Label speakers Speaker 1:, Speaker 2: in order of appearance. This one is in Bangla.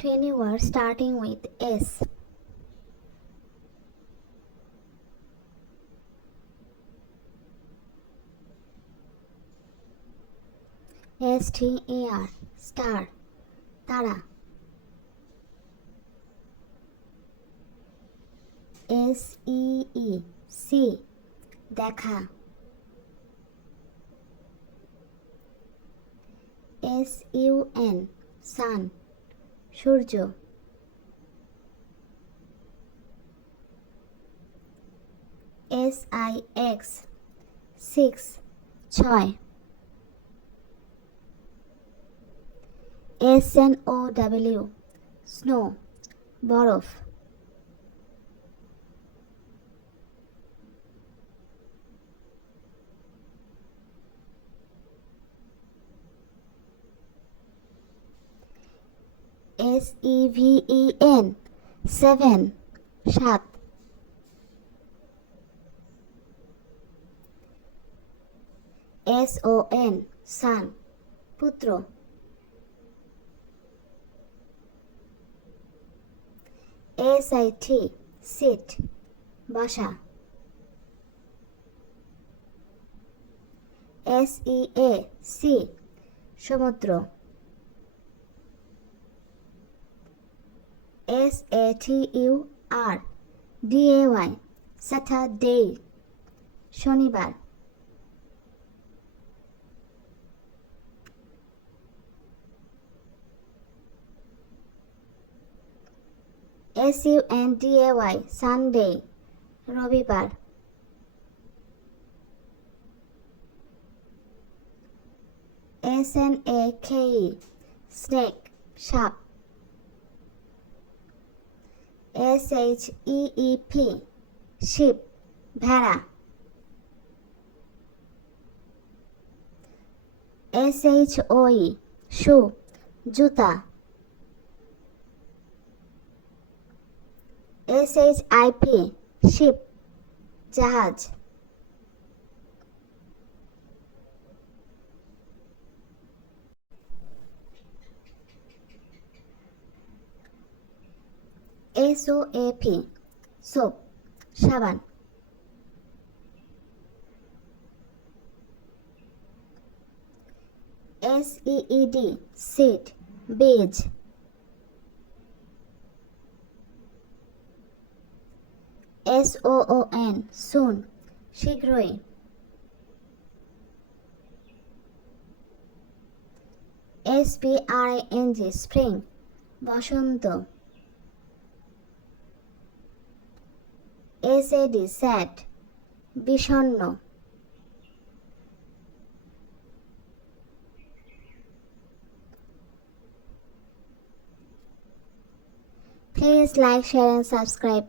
Speaker 1: 20 words starting with S. S T A R star তারা এস ই ই সি দেখা এস ইউ এন সান সূর্য। এস আই এক্স সিক্স ছয়। S N O W snow বরফ। S E V E N seven সাত। এস ও এন সান পুত্র। এস আই টি সিট বসা। এস ই এ সি সমুদ্র। S A T U R D A Y Saturday শনিবার। S U N D A Y Sunday রবিবার। S N A K E snake সাপ। S H E P sheep ভেড়া। S H O E shoe জুতা। S H I P ship জাহাজ S O A P. Soap, সাবান। এস ই ডি সিড বীজ। S O O N, soon, শীঘ্রই। S P R N G, spring, Basanta. S A D sad Please like, share and subscribe.